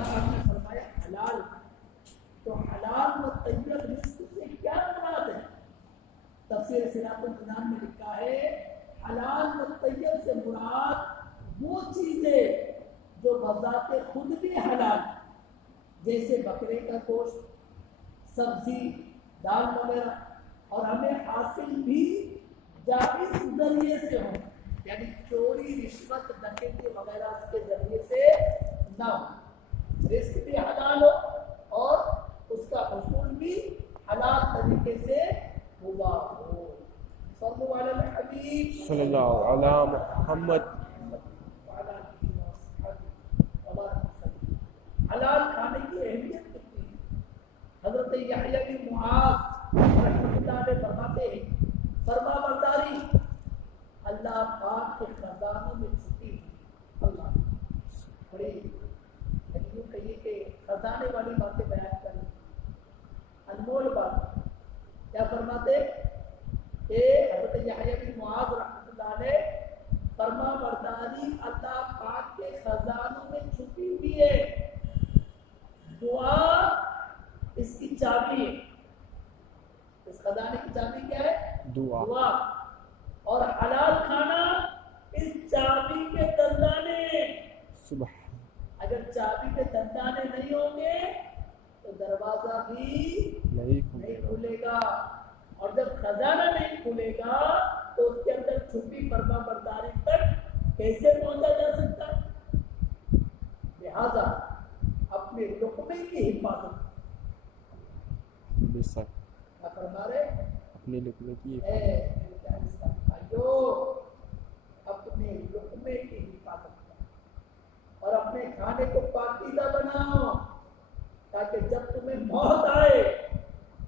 پاک نے فرمایا حلال، تو حلال و طیب رزق سے کیا مراد ہے؟ تفسیر صراط الجنان میں لکھا ہے حلال و طیب سے مراد وہ چیزیں جو بذات خود بھی حلال، جیسے بکرے کا گوشت، سبزی، دال وغیرہ، اور ہمیں حاصل بھی جائز ذریعے سے ہو، یعنی چوری، رشوت، ڈکیتی وغیرہ کے ذریعے سے نہ ہو، رزق بھی حلال ہو اور اس کا حصول بھی حلال طریقے سے ہوا ہو۔ صلو علی الحبیب صلی اللہ علیہ محمد۔ حلال کھانے کی اہمیت کتنی ہے؟ حضرت یحییٰ بن معاذ رحمۃ اللہ علیہ فرماتے ہیں فرما برداری اللہ پاک کے خزانوں میں چھپی ہے۔ اللہ بڑی یوں کہیے کہ خزانے والی باتیں بیان کریں، انمول بات۔ کیا فرماتے کہ حضرت یحییٰ بن معاذ رحمۃ اللہ علیہ فرما برداری اللہ پاک کے خزانوں میں چھپی ہوئی ہے، دعا اس کی چابی ہے، اس خزانے کی چابی کیا ہے؟ دعا۔ اور حلال کھانا اس چابی کے دندانے، اگر چابی کے دندانے نہیں ہوں گے تو دروازہ بھی نہیں کھلے گا، اور جب خزانہ نہیں کھلے گا تو اس کے اندر چھپی فرما برداری تک کیسے پہنچا جا سکتا ہے؟ لہذا اپنے لقمے کی حفاظت، کیا فرما رہے؟ اپنے لقمے کی بھائیو، اپنے لقمے کی حفاظت کرو اور اپنے کھانے کو پاکیزہ بناؤ، تاکہ جب تمہیں موت آئے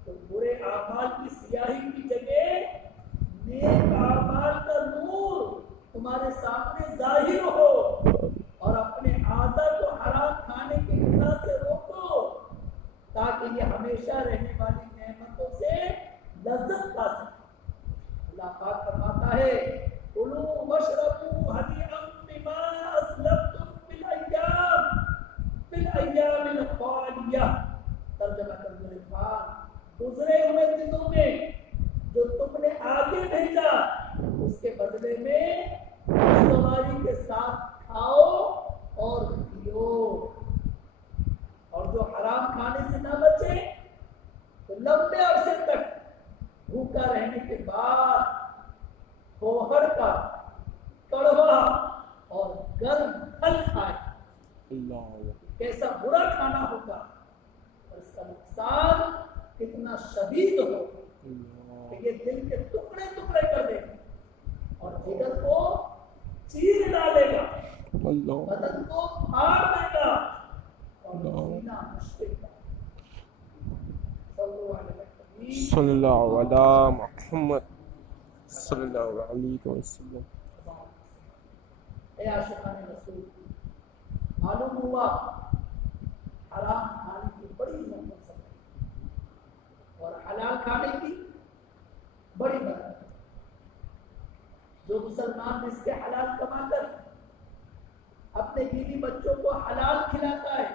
تو برے اعمال کی سیاہی کی جگہ نیک اعمال کا نور تمہارے سامنے ظاہر ہو، اور اپنے اعضاء کو حرام کھانے کی گناہ سے روکو، تاکہ یہ ہمیشہ رہنے والی نعمتوں سے لذت پا سکے۔ اللہ پاک فرماتا ہے کلوا واشربوا ہنیئا بما اسلفتم فی الایام الخالیہ۔ ترجمہ ترجمہ پاک، گزرے ہوئے دنوں میں جو تم نے آگے بھیجا اس کے بدلے میں خوشگواری کے ساتھ کھاؤ اور پیو، اور جو حرام کھانے سے نہ بچے تو لمبے عرصے تک بھوکا رہنے کے بعد کوہڑ کا کڑوا اور گرم پھل کھائے، کیسا برا کھانا ہوگا اور اس کا نقصان کتنا شدید ہو کہ یہ دل کے ٹکڑے ٹکڑے کر دے گا اور جگر کو چیر ڈالے گا، بدن کو پھاڑ دے گا اور جینا مشکل کا۔ صلی اللہ علیہ محمد صلی اللہ علیہ وسلم۔ اے عاشقان رسول، معلوم ہوا حرام کھانے کی بڑی نعمت ہے اور حلال کھانے کی بڑی برکت ہے۔ جو مسلمان اس کے حلال کما کر اپنے بیوی بچوں کو حلال کھلاتا ہے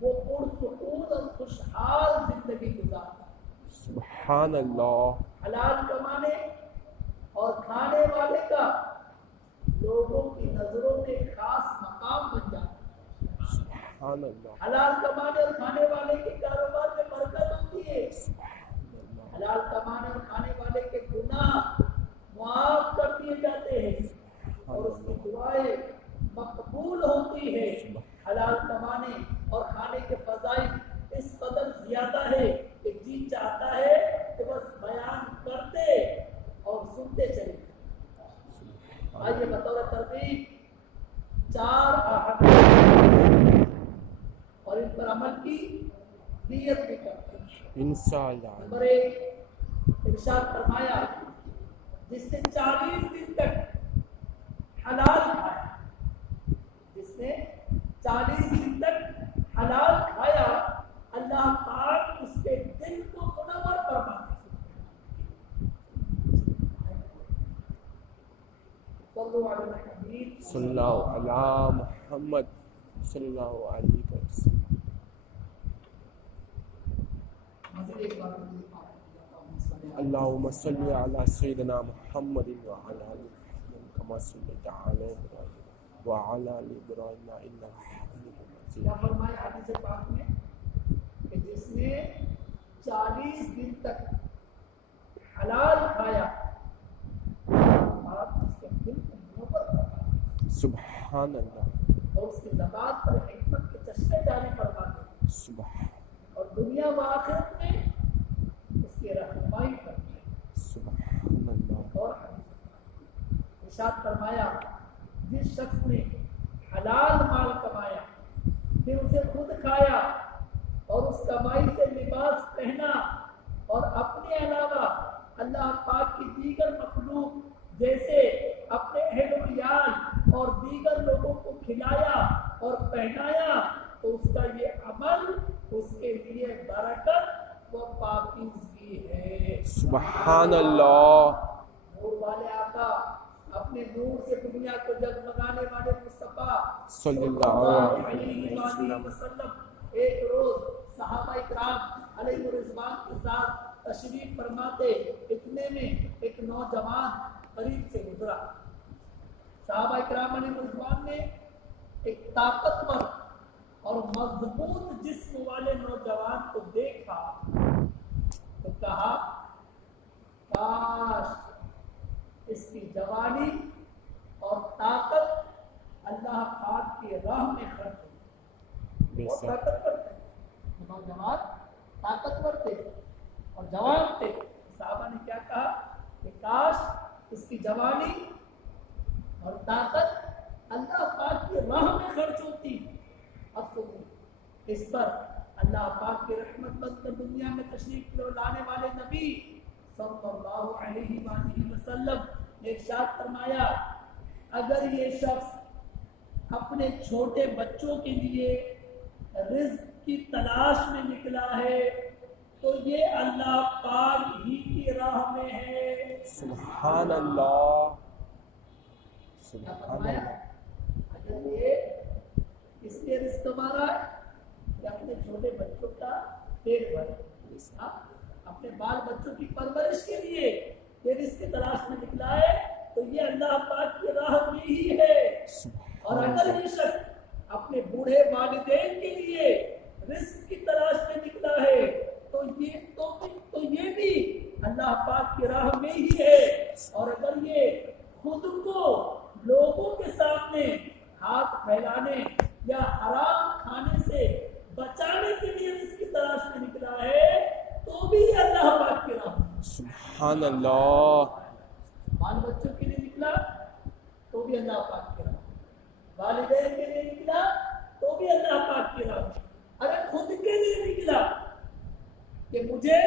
وہ پرسکون اور خوشحال زندگی گزارتا ہے۔ سبحان اللہ۔ حلال کمانے اور کھانے والے کا لوگوں کی نظروں میں خاص مقام بن جاتا ہے۔ سبحان اللہ۔ حلال کمانے اور کھانے والے کے کاروبار میں برکت ہوتی ہے۔ حلال کمانے اور کھانے والے کے گناہ معاف کر دیے جاتے ہیں اور اس کی دعائیں مقبول ہوتی ہے۔ حلال کمانے اور کھانے کے فضائل اس قدر زیادہ ہے کہ جی چاہتا ہے کہ بس بیان کرتے اور سنتے چلے۔ آئیے بطور ترغیب 4 احکام اور ان پر عمل کی نیت بھی کرتے ہیں انشاءاللہ۔ نمبر 1 ارشاد فرمایا جس نے 40 دن تک حلال کھایا، جس نے 40 دن تک حلال کھایا، اللہ پاک اس کے دل کو منور فرماتے ہیں۔ صلی اللہ علیہ محمد صلی اللہ علیہ وسلم. مزید ایک بار مجھے آپ کو بتاتا ہوں، صلی اللہ اللہم صلی علی سیدنا محمد وعلی آل محمد کما صلیت علی ابراہیم وعلی آل ابراہیم انک حمید مجید. کیا فرمایا حدیث پاک میں کہ جس نے 40 دن تک حلال کھایا آپ اس کے دل کو منور فرماتے سبحان اللہ. اور اس کی زبان پر حکمت کے چشمے جاری فرماتے سبحان اور دنیا و آخرت میں اس کی رہنمائی کرتے سبحان اللہ. اور ارشاد فرمایا جس شخص نے حلال مال کمایا پھر اسے خود کھایا اور اس کمائی سے لباس پہنا اور اپنے علاوہ اللہ پاک کی دیگر مخلوق جیسے اپنے اہل و عیال اور دیگر لوگوں کو کھلایا اور پہنایا تو اس کا یہ عمل اس کے لیے برکت و پاکیزگی ہے. سبحان اللہ. نور والے آقا اپنے نور سے دنیا کو جگمگانے والے مصطفیٰ صلی اللہ علیہ وسلم ایک روز صحابہ اکرام علیہ رضوان کے ساتھ تشریف فرماتے، اتنے میں ایک نوجوان قریب سے گزرا. صحابہ اکرام علیہ رضوان نے ایک طاقتور اور مضبوط جسم والے نوجوان کو دیکھا تو کہا کاش اس کی جوانی اور طاقت اللہ پاک کی راہ میں خرچ ہو. اور طاقتور تھے نوجوان، طاقتور تھے اور جوان تھے. صحابہ نے کیا کہا کہ کاش اس کی جوانی اور طاقت اللہ پاک کی راہ میں خرچ ہوتی. اب سنیں اس پر اللہ پاک کی رحمت بن کر دنیا میں تشریف لانے والے نبی صلی اللہ علیہ وآلہ وسلم نے ارشاد فرمایا اگر یہ شخص اپنے چھوٹے بچوں کے لیے رزق کی تلاش میں نکلا ہے تو یہ اللہ پاک ہی کی راہ میں ہے. سبحان اللہ. کیا سبحان فرمایا؟ اللہ. اگر یہ اس لیے رزق کما رہا ہے کہ اپنے چھوٹے بچوں کا پیٹ بھرے، اپنے بال بچوں کی پرورش کے لیے یہ رزق کی تلاش میں نکلا ہے تو یہ اللہ پاک کی راہ میں ہی ہے. اور اگر یہ شخص اپنے بوڑھے والدین کے لیے رزق کی تلاش میں نکلا ہے تو یہ بھی اللہ پاک کی راہ میں ہی ہے. اور اگر یہ خود کو لوگوں کے سامنے ہاتھ پھیلانے یا حرام کھانے سے بچانے کے لیے رزق کی تلاش میں نکلا ہے تو بھی یہ اللہ پاک کی راہ میں. سبحان اللہ. بال بچوں کے لیے نکلا تو بھی اللہ پاک کی راہ میں، والدین کے لیے نکلا تو بھی اللہ پاک کی راہ میں. اگر خود کے لیے نکلا کہ مجھے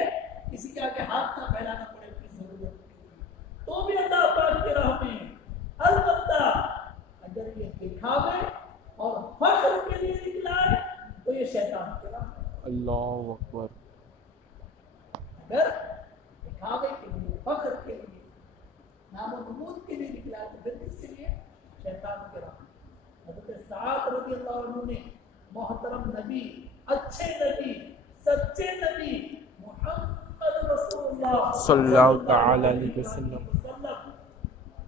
کسی کے آگے ہاتھ نہ پھیلانا پڑے اپنی ضرورت تو بھی اللہ پاک کی راہ میں. البتہ اگر یہ دکھاوے اور فخر کے لیے نکلا ہے تو یہ شیطان کی راہ میں. اللہ اکبر. اگر دکھاوے کے لیے، فخر کے لیے، نام و نمود کے لیے نکلا ہے تو پھر کس کے لیے؟ شیطان کے راہ میں. حضرت سعد رضی اللہ عنہ نے محترم نبی، اچھے نبی، سچے نبی محمد رسول اللہ صلی اللہ تعالی علیہ وسلم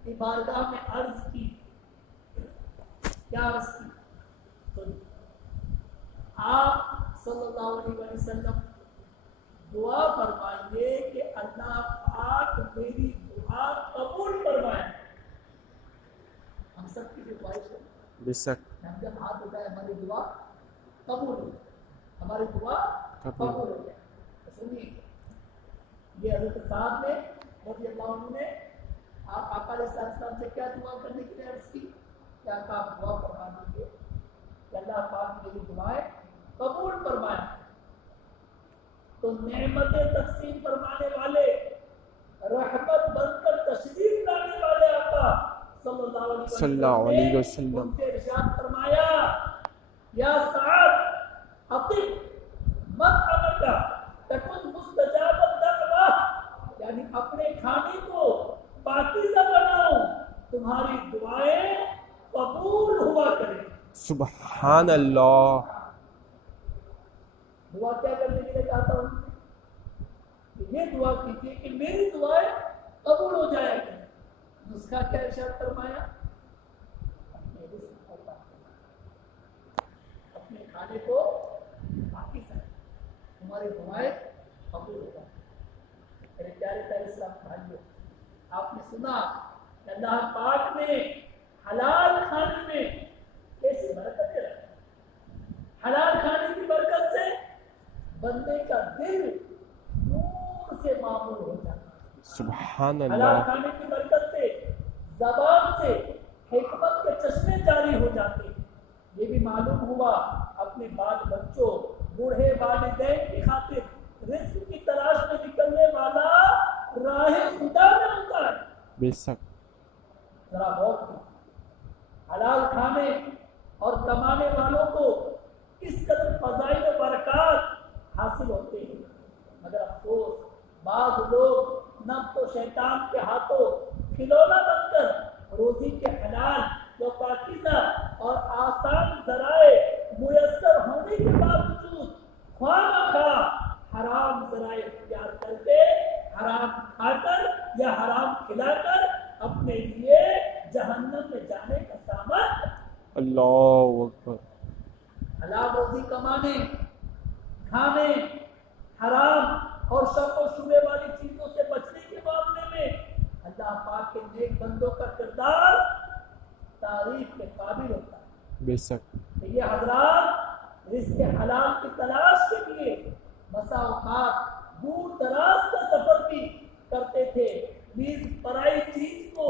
کی بارگاہ میں عرض کی. کیا عرض کی؟ تو آپ صلی اللہ علیہ وسلم دعا فرمائیے کہ اللہ پاک میری دعا قبول فرمائے. ہم سب کی جو خواہش ہے بے شک. ہم جب ہاتھ اٹھائے ہماری دعا قبول ہو جائے، ہماری دعا قبول ہو جائے. سنیے یہ حضرت صاحب نے رضی اللہ عنہ نے آپ آقا علیہ السلام سے کیا دعا کرنے کے لیے عرض کی کہ آقا آپ دعا فرما دیجیے کہ اللہ پاک میری دعائیں قبول فرمائے. تو نعمتیں تقسیم فرمانے والے، رحمت بن کر تشریف لانے والے آقا صلی اللہ علیہ وسلم ان سے ارشاد فرمایا یا سعد اطب مت امکا تکن مستجاب الدعوہ، یعنی اپنے کھانے کو پاکیزہ بناؤ، تمہاری دعائیں قبول ہوا کریں. سبحان اللہ. دعا کیا کرنے کے لیے کہا تھا انہوں نے؟ کہ یہ دعا کیجیے کہ میری دعائیں قبول ہو جائے گی. نسخہ کیا ارشاد فرمایا؟ اپنے رزق کو پاک کرنا، اپنے کھانے کو پاکی سے، ہماری دعائیں قبول ہو جائیں. میرے پیارے پیارے اسلام بھائیوں، آپ نے سنا کہ اللہ پاک نے حلال کھانے میں کیسے برکتیں رکھی. حلال کھانے کی برکت سے بندے کا دل نور سے معمور ہو جاتا ہے. سبحان حلال اللہ. کھانے کی برکت سے زبان سے حکمت کے چشمے جاری ہو جاتے ہیں. یہ بھی معلوم ہوا اپنے بال بچوں، بوڑھے والدین کی خاطر رزق کی تلاش میں نکلنے والا راہ خدا میں ہوتا ہے. بے شک. ذرا غور کریں، حلال کھانے اور کمانے والوں کو کس قدر فضائل و برکات حاصل ہوتے ہیں. مگر افسوس بعض لوگ نفس و شیطان کے ہاتھوں کھلونا بن کر روزی کے حلال و پاکیزہ اور آسان ذرائع میسر ہونے کے باوجود خواہ مخواہ حرام ذرائع اختیار کر کے حرام کھا کر یا حرام کھلا کر اپنے لیے جہنم میں جانے کا سامان. اللہ اکبر. حلال روزی کمانے، کھانے، حرام اور شک و شبے والی چیزوں سے بچنے کے معاملے میں اللہ پاک کے نیک بندوں کا کردار تعریف کے قابل ہوتا ہے. بے شک. کہ یہ حضرات رزق حلال کی تلاش کے لیے بسا اوقات دور دراز کا سفر بھی کرتے تھے. نیز پرائی چیز کو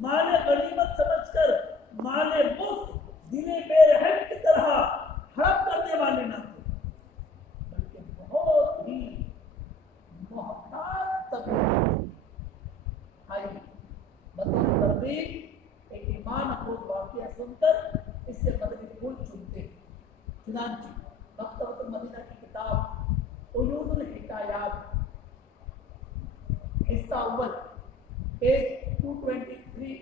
مال غنیمت سمجھ کر مال مفت دل بے رحم کی طرح ہڑپ کرنے والے نہ تھے، بلکہ بہت ہی محتاط تبلیغ. آئی بطور ترغیب ایک ایمان افروز واقعہ سن کر اس سے مدنی پھول چنتے ہیں. چنانچہ مکتبۃ المدینہ کی کتاب عیون الحکایات حصہ اول پیج 223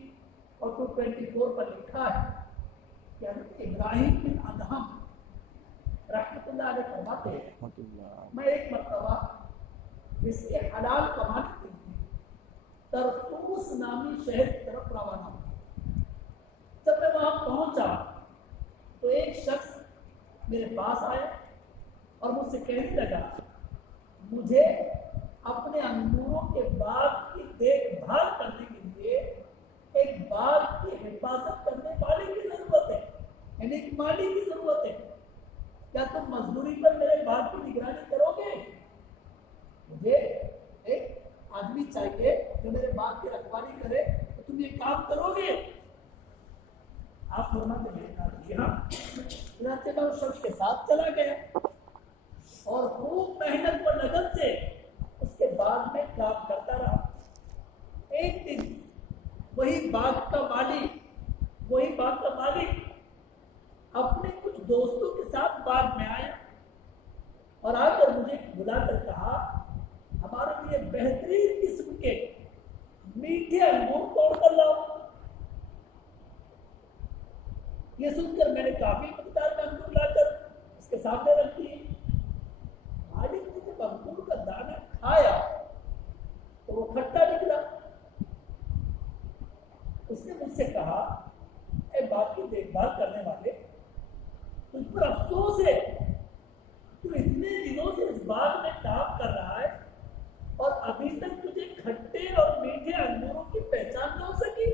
اور 224 پر لکھا ہے کہ حضرت ابراہیم بن ادہم رحمۃ اللہ علیہ فرماتے ہیں میں ایک مرتبہ اس کے حلال کمانے کے لیے ترسوس نامی شہر کی طرف روانہ ہوا. جب میں وہاں پہنچا تو ایک شخص میرے پاس آیا اور مجھ سے کہنے لگا مجھے اپنے انگوروں کے باغ کی دیکھ بھال کرنے کے لیے ایک باغ کی حفاظت کرنے والے کی ضرورت ہے، یعنی ایک مالی کی ضرورت ہے. کیا تم مزدوری پر میرے باغ کی نگرانی کرو گے؟ مجھے ایک آدمی چاہیے جو میرے باغ کی رکھوالی کرے، تو تم یہ کام کرو گے؟ آپ فرماتے ہیں ہاں. چنانچہ میں اس شخص کے ساتھ چلا گیا اور خوب محنت و لگن سے اس کے باغ میں کام کرتا رہا. ایک دن وہی باغ کا مالک اپنے کچھ دوستوں کے ساتھ باغ میں آیا اور آ کر مجھے بلا کر کہا ہمارے لیے بہترین قسم کے میٹھے انگور توڑ کر لاؤ. یہ سن کر میں نے کافی مقدار میں انگور لا کر اس کے سامنے رکھ دیے. مالک نے جب انگور کا دانہ کھایا تو وہ کھٹا نکلا. اس نے مجھ سے کہا اے باغ کی دیکھ بھال کرنے والے، تجھ پر افسوس ہے، تو اتنے دنوں سے اس باغ میں کام کر رہا ہے اور ابھی تک تجھے کھٹے اور میٹھے انگوروں کی پہچان نہ ہو سکی،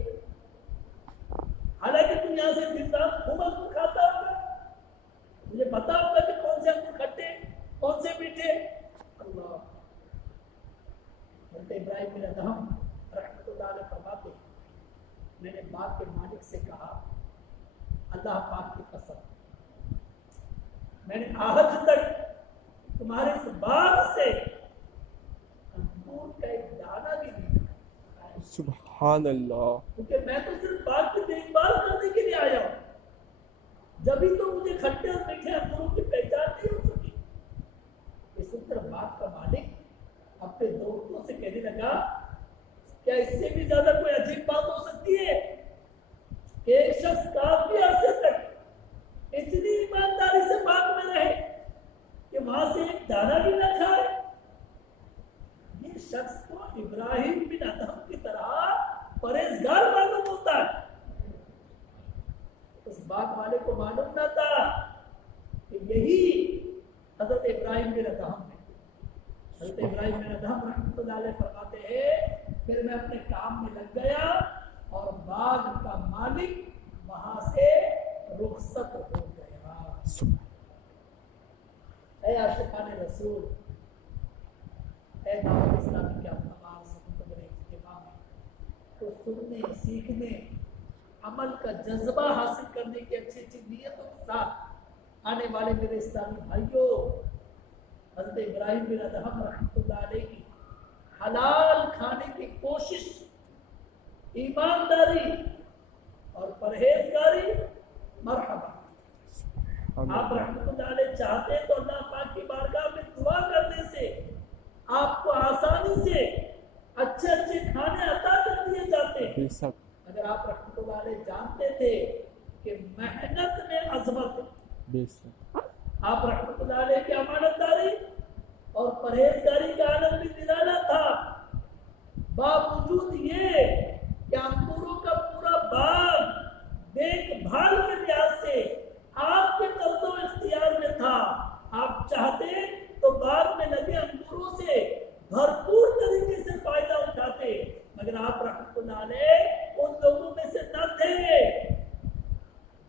حالانکہ تم یہاں سے دن رات خوب انگور کھاتا ہوگا، مجھے پتا ہوگا کہ کون سے انگور کھٹے کون سے میٹھے. اللہ. حضرت ابراہیم بن ادہم رحمۃ اللہ علیہ فرماتے ہیں میں نے باغ کے مالک سے کہا اللہ پاک کی قسم میں نے آج تک تمہارے اس باغ سے انگور کا ایک دانہ بھی نہیں کھایا. سبحان اللہ. کیونکہ میں تو صرف باغ کی دیکھ بھال کرنے کے لیے آیا ہوں، جبھی تو مجھے کھٹے اور میٹھے انگوروں کی پہچان نہیں ہو سکی. اس طرح باغ کا مالک اپنے دوستوں سے کہنے لگا کیا اس سے بھی زیادہ کوئی عجیب بات ہو سکتی ہے کہ ایک شخص کافی عرصے تک اتنی ایمانداری سے باغ میں رہے کہ وہاں سے ایک دانہ بھی نہ کھائے. یہ شخص کو ابراہیم بن ادہم کی طرح پرہیزگار معلوم ہوتا ہے. اس باغ والے کو معلوم نہ تھا کہ یہی حضرت ابراہیم بن ادہم ہے. حضرت ابراہیم بن ادہم رحمۃ اللہ علیہ فرماتے ہیں پھر میں اپنے کام میں لگ گیا اور باغ کا مالک وہاں سے رخصت ہو گیا. اے عاشقان رسول، اے دعوت اسلامی کے تمام سمندر اجتماع میں تو سننے، سیکھنے، عمل کا جذبہ حاصل کرنے کی اچھی اچھی نیتوں کے ساتھ آنے والے میرے اسلامی بھائیوں، حضرت ابراہیم بن ادہم رحمۃ اللہ علیہ کی حلال کھانے کی کوشش، ایمانداری اور پرہیزگاری مرحبا. آپ رحمۃ اللہ علیہ چاہتے تو اللہ پاک کی بارگاہ میں دعا کرنے سے آپ کو آسانی سے اچھے اچھے کھانے عطا کر دیے جاتے ہیں. اگر آپ رحمۃ اللہ علیہ جانتے تھے کہ محنت میں عظمت ہے، آپ رحمۃ اللہ علیہ کی امانت داری اور پرہیزگاری کا عالم بھی دلانا تھا. باوجود یہ کہ انگوروں کا پورا باغ دیکھ بھال کے لحاظ سے آپ کے قبضہ و اختیار میں تھا، آپ چاہتے تو باغ میں لگے انگوروں سے بھرپور طریقے سے فائدہ اٹھاتے، مگر آپ رحمۃ اللہ علیہ ان لوگوں میں سے نہ تھے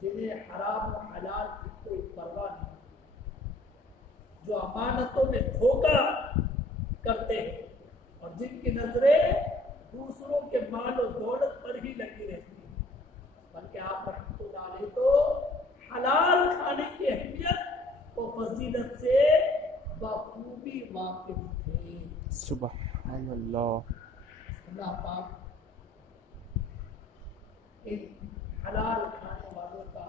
جنہیں حرام و حلال کی کوئی پرواہ نہیں، جو امانتوں میں دھوکہ کرتے ہیں اور جن کی نظریں دوسروں کے مال و دولت پر ہی لگی رہتی ہیں. بلکہ آپ رحمۃ اللہ علیہ تو حلال کھانے کی اہمیت و فضیلت سے بخوبی واقف تھے. سبحان اللہ. اللہ پاک ان حلال کھانے والوں کا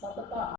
صدقہ